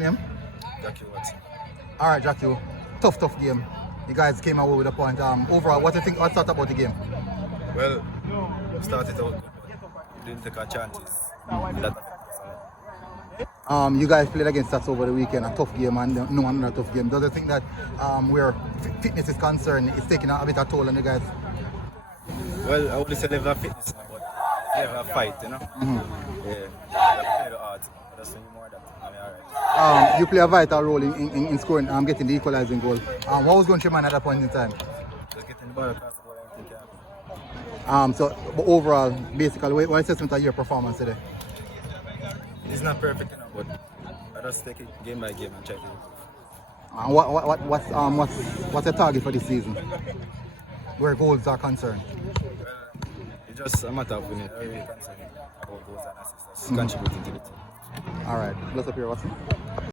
Name? Jacque, what? All right, Jacque. Tough game. You guys came away with a point. Overall, what do you think? What's thought about the game? Well, we started out good, but we didn't take our chances. And that affected us. You guys played against us over the weekend, a tough game and no another tough game. Does you think that where fitness is concerned, it's taking a bit of toll on you guys? Well, I wouldn't say level of fitness, but level of fight, you know? Yeah, I play the art, but that's any more than that. I mean, alright. You play a vital role in scoring, getting the equalizing goal. What was going through your mind at that point in time? Just getting the ball across the ball, everything can. But overall, basically, what assessment of your performance today? It's not perfect, you know, but I just take it game by game and try to improve. What's your target for this season? Where goals are concerned? Well, it's just a matter of winning. I really concerned about goals and assists. Contributing to the team. All right, bless up here, Watson.